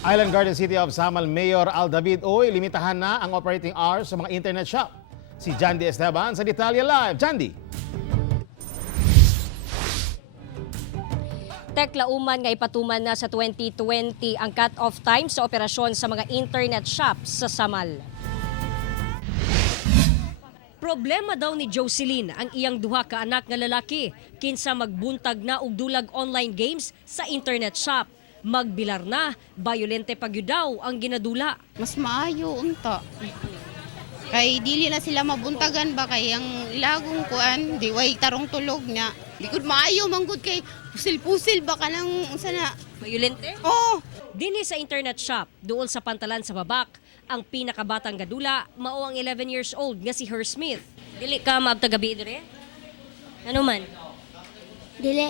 Island Garden City of Samal Mayor Al David Oy, limitahan na ang operating hours sa mga internet shop. Si Jandy Esteban sa Detalye Live. Jandy. Teklauman nga ipatuman na sa 2020 ang cut-off time sa operasyon sa mga internet shops sa Samal. Problema daw ni Jocelyn ang iyang duha ka anak nga lalaki kinsa magbuntag na og dulag online games sa internet shop. Magbilar na, bayolente pagyud daw ang ginadula. Mas maayo unta. Kay dili na sila mabuntagan ba kay ang ilagong kuan, di way tarong tulog na. Di gud maayo manggod kay pusil-pusil ba ka nang unsa na. Bayolente? Oh, Dinhi sa internet shop, duol sa pantalan sa Babak, ang pinakabatang gadula mao ang 11 years old nga si Her Smith. Dili ka maabtagabi dire? Ano man? Dili.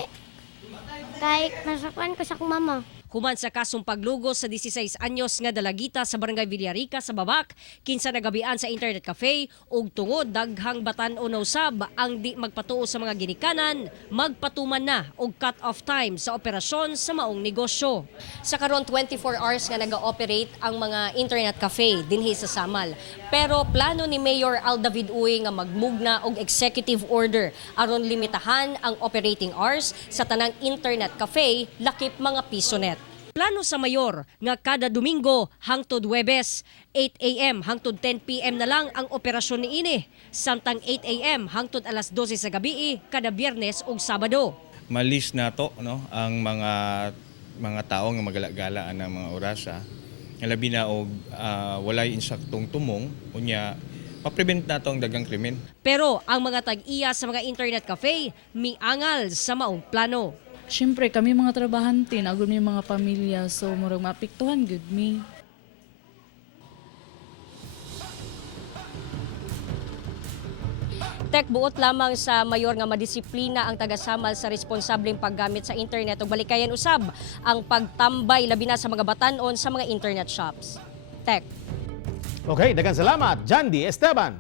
Kay masakwan ko sa akong mama. Human sa kasong paglugos sa 16 anyos nga dalagita sa Barangay Villarica sa Babak, kinsa nagabian sa internet cafe ug tungod daghang batan-o na usab ang di magpatuo sa mga ginikanan, magpatuman na og cut-off time sa operasyon sa maong negosyo. Sa karon 24 hours nga naga-operate ang mga internet cafe dinhi sa Samal. Pero plano ni Mayor Al David Uy nga magmugna og executive order aron limitahan ang operating hours sa tanang internet cafe lakip mga piso net. Plano sa mayor nga kada Domingo hangtod Huwebes, 8 a.m. hangtod 10 p.m. na lang ang operasyon niini, samtang 8 a.m. hangtod alas 12 sa gabi kada Biyernes ug Sabado. Malis na to no ang mga tao nga magalagalaan ng mga orasa. Labi na og walay insaktong tumong unya pa-prevent na to ang dagang krimen. Pero ang mga tag-iya sa mga internet cafe miangal sa maong plano. Siyempre, kami mga trabahante, agad may mga pamilya, so murag mapiktuhan, good me. Tek, buot lamang sa mayor nga madisiplina ang taga-Samal sa responsableng paggamit sa internet ug balikayan usab ang pagtambay labi na sa mga batan-on sa mga internet shops. Tek. Okay, daghang salamat, Jandy Esteban.